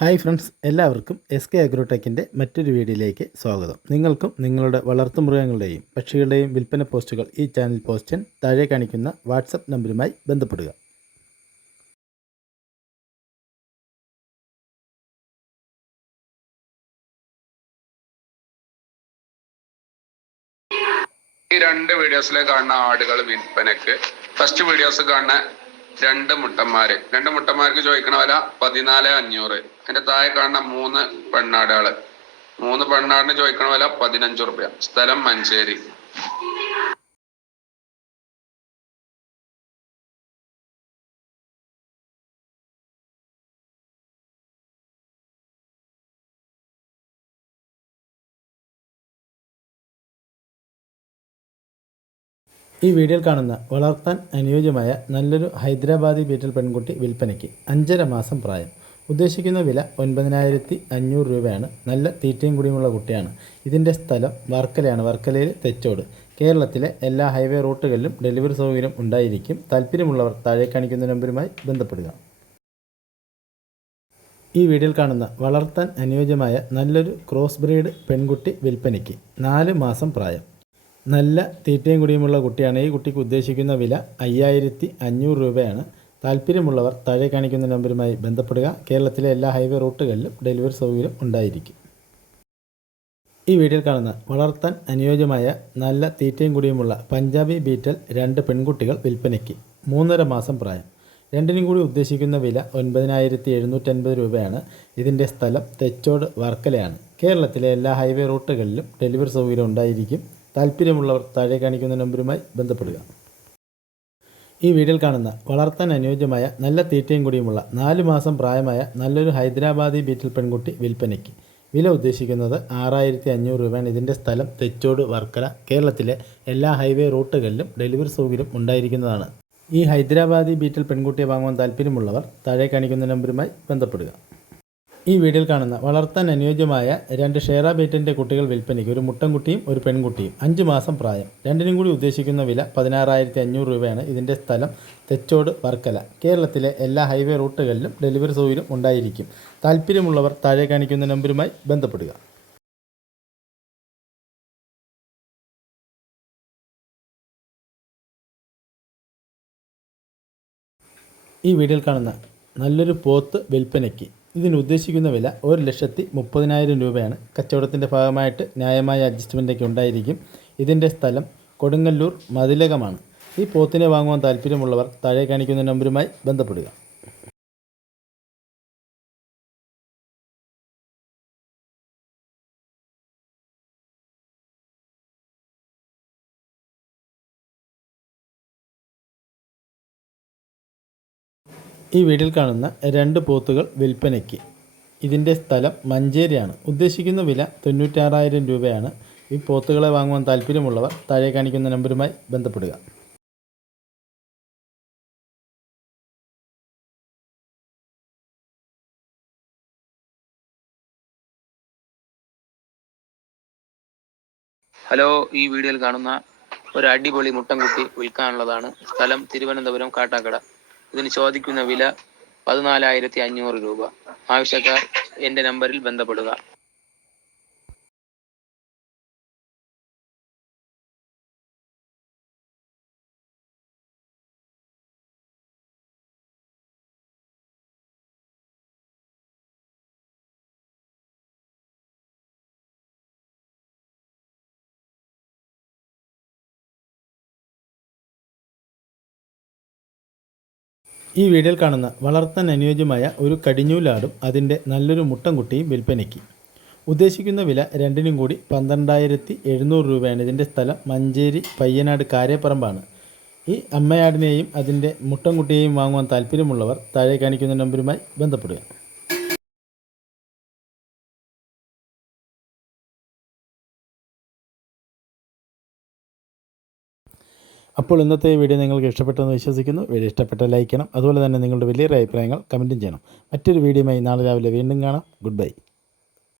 Hi friends എല്ലാവർക്കും S K അഗ്രോടെക്കിന്റെ മറ്റൊരു വീഡിയോയിലേക്ക് സ്വാഗതം. നിങ്ങൾക്കും നിങ്ങളുടെ വളർത്തുമൃഗങ്ങളുടെയും പക്ഷികളുടെയും വിൽപ്പന പോസ്റ്റുകൾ ഈ ചാനൽ പോസ്റ്റൻ താഴെ കാണിക്കുന്ന വാട്സപ്പ് നമ്പറുമായി ബന്ധപ്പെടുക. ഈ രണ്ട് വീഡിയോസിലെ കാണുന്ന ആടുകൾ വിൽപ്പനക്ക് ഫസ്റ്റ് വീഡിയോസ് കാണുന്ന രണ്ട് മുട്ടന്മാര്. രണ്ട് മുട്ടന്മാർക്ക് ചോദിക്കണ വില പതിനാല് അഞ്ഞൂറ്. അതിന്റെ താഴെ കാണുന്ന മൂന്ന് പെണ്ണാടുകൾ. മൂന്ന് പെണ്ണാടിന് ചോദിക്കണ വില പതിനഞ്ച് റുപ്യ. സ്ഥലം മഞ്ചേരി. ഈ വീഡിയോയിൽ കാണുന്ന വളർത്താൻ അനുയോജ്യമായ നല്ലൊരു ഹൈദരാബാദി ബീറ്റൽ പെൺകുട്ടി വിൽപ്പനയ്ക്ക് അഞ്ചര മാസം പ്രായം. ഉദ്ദേശിക്കുന്ന വില ഒൻപതിനായിരത്തി അഞ്ഞൂറ് രൂപയാണ്. നല്ല തീറ്റയും കുടിയുമുള്ള കുട്ടിയാണ്. ഇതിന്റെ സ്ഥലം വർക്കലയാണ്. വർക്കലയിൽ തെച്ചോട്. കേരളത്തിലെ എല്ലാ ഹൈവേ റൂട്ടുകളിലും ഡെലിവറി സൗകര്യം ഉണ്ടായിരിക്കും. താല്പര്യമുള്ളവർ താഴെ കാണിക്കുന്ന നമ്പരുമായി ബന്ധപ്പെടുക. ഈ വീഡിയോയിൽ കാണുന്ന വളർത്താൻ അനുയോജ്യമായ നല്ലൊരു ക്രോസ് ബ്രീഡ് പെൺകുട്ടി വിൽപ്പനയ്ക്ക് നാല് മാസം പ്രായം. നല്ല തീറ്റയും കുടിയുമുള്ള കുട്ടിയാണ്. ഈ കുട്ടിക്ക് ഉദ്ദേശിക്കുന്ന വില അയ്യായിരത്തി അഞ്ഞൂറ് രൂപയാണ്. താല്പര്യമുള്ളവർ താഴെ കാണിക്കുന്ന നമ്പറുമായി ബന്ധപ്പെടുക. കേരളത്തിലെ എല്ലാ ഹൈവേ റൂട്ടുകളിലും ഡെലിവറി സൗകര്യം ഉണ്ടായിരിക്കും. ഈ വീഡിയോയിൽ കാണുന്ന വളർത്താൻ അനുയോജ്യമായ നല്ല തീറ്റയും കൂടിയുമുള്ള പഞ്ചാബി ബീറ്റൽ രണ്ട് പെൺകുട്ടികൾ വിൽപ്പനയ്ക്ക് മൂന്നര മാസം പ്രായം. രണ്ടിനും കൂടി ഉദ്ദേശിക്കുന്ന വില ഒൻപതിനായിരത്തി എഴുന്നൂറ്റൻപത് രൂപയാണ്. ഇതിന്റെ സ്ഥലം തെച്ചോട് വർക്കലയാണ്. കേരളത്തിലെ എല്ലാ ഹൈവേ റൂട്ടുകളിലും ഡെലിവറി സൗകര്യം ഉണ്ടായിരിക്കും. താല്പര്യമുള്ളവർ താഴെ കാണിക്കുന്ന നമ്പറുമായി ബന്ധപ്പെടുക. ഈ വീഡിയോയിൽ കാണുന്ന വളർത്താൻ അനുയോജ്യമായ നല്ല തീറ്റയും കൂടിയുമുള്ള നാല് മാസം പ്രായമായ നല്ലൊരു ഹൈദരാബാദി ബീറ്റിൽ പെൺകുട്ടി വിൽപ്പനയ്ക്ക്. വില ഉദ്ദേശിക്കുന്നത് ആറായിരത്തി അഞ്ഞൂറ് രൂപയാണ്. ഇതിന്റെ സ്ഥലം തെച്ചോട് വർക്കല കേരളത്തിലെ എല്ലാ ഹൈവേ റൂട്ടുകളിലും ഡെലിവറി സൗകര്യം ഉണ്ടായിരിക്കുന്നതാണ്. ഈ ഹൈദരാബാദി ബീറ്റിൽ പെൺകുട്ടിയെ വാങ്ങുവാൻ താല്പര്യമുള്ളവർ താഴെ കാണിക്കുന്ന നമ്പറുമായി ബന്ധപ്പെടുക. ഈ വീഡിയോയിൽ കാണുന്ന വളർത്താൻ അനുയോജ്യമായ രണ്ട് ഷെയർ ബേറ്റിന്റെ കുട്ടികൾ വിൽപ്പനയ്ക്ക് ഒരു മുട്ടൻകുട്ടിയും ഒരു പെൺകുട്ടിയും. അഞ്ച് മാസം പ്രായം. രണ്ടിനും കൂടി ഉദ്ദേശിക്കുന്ന വില പതിനാറായിരത്തി അഞ്ഞൂറ് രൂപയാണ്. ഇതിന്റെ സ്ഥലം തെച്ചോട് വർക്കല. കേരളത്തിലെ എല്ലാ ഹൈവേ റൂട്ടുകളിലും ഡെലിവറി സൗകര്യം ഉണ്ടായിരിക്കും. താല്പര്യമുള്ളവർ താഴെ കാണിക്കുന്ന നമ്പരുമായി ബന്ധപ്പെടുക. ഈ വീഡിയോയിൽ കാണുന്ന നല്ലൊരു പോത്ത് വിൽപ്പനയ്ക്ക് ഇതിന് ഉദ്ദേശിക്കുന്ന വില ഒരു ലക്ഷത്തി മുപ്പതിനായിരം രൂപയാണ്. കച്ചവടത്തിന്റെ ഭാഗമായിട്ട് ന്യായമായ അഡ്ജസ്റ്റ്മെന്റൊക്കെ ഉണ്ടായിരിക്കും. ഇതിന്റെ സ്ഥലം കൊടുങ്ങല്ലൂർ മതിലകമാണ്. ഈ പോത്തിനെ വാങ്ങുവാൻ താല്പര്യമുള്ളവർ താഴെ കാണിക്കുന്ന നമ്പരുമായി ബന്ധപ്പെടുക. ഈ വീഡിയോയിൽ കാണുന്ന രണ്ട് പോത്തുകൾ വിൽപ്പനയ്ക്ക്. ഇതിന്റെ സ്ഥലം മഞ്ചേരിയാണ്. ഉദ്ദേശിക്കുന്ന വില തൊണ്ണൂറ്റാറായിരം രൂപയാണ്. ഈ പോത്തുകളെ വാങ്ങുവാൻ താല്പര്യമുള്ളവർ താഴെ കാണിക്കുന്ന നമ്പറുമായി ബന്ധപ്പെടുക. ഹലോ ഈ വീഡിയോയിൽ കാണുന്ന ഒരു അടിപൊളി മുട്ടൻകുട്ടി വിൽക്കാനുള്ളതാണ്. സ്ഥലം തിരുവനന്തപുരം കാട്ടാക്കട. ഇതിന് ചോദിക്കുന്ന വില പതിനാലായിരത്തി അഞ്ഞൂറ് രൂപ. ആവശ്യക്കാർ എന്റെ നമ്പറിൽ ബന്ധപ്പെടുക. ഈ വീഡിയോയിൽ കാണുന്ന വളർത്താൻ അനുയോജ്യമായ ഒരു കടിഞ്ഞൂലാടും അതിന്റെ നല്ലൊരു മുട്ടൻകുട്ടിയും വിൽപ്പനയ്ക്ക്. ഉദ്ദേശിക്കുന്ന വില രണ്ടിനും കൂടി പന്ത്രണ്ടായിരത്തി എഴുന്നൂറ് രൂപയാണ്. ഇതിന്റെ സ്ഥലം മഞ്ചേരി പയ്യനാട് കാര്യപ്പറമ്പാണ്. ഈ അമ്മയാടിനെയും അതിന്റെ മുട്ടൻകുട്ടിയെയും വാങ്ങുവാൻ താല്പര്യമുള്ളവർ താഴെ കാണിക്കുന്ന നമ്പരുമായി ബന്ധപ്പെടുക. അപ്പോൾ ഇന്നത്തെ വീഡിയോ നിങ്ങൾക്ക് ഇഷ്ടപ്പെട്ടെന്ന് വിശ്വസിക്കുന്നു. വീഡിയോ ഇഷ്ടപ്പെട്ട ലൈക്ക് ചെയ്യണം. അതുപോലെ തന്നെ നിങ്ങളുടെ വലിയൊരു അഭിപ്രായങ്ങൾ കമന്റും ചെയ്യണം. മറ്റൊരു വീഡിയോയുമായി നാളെ രാവിലെ വീണ്ടും കാണാം. Good bye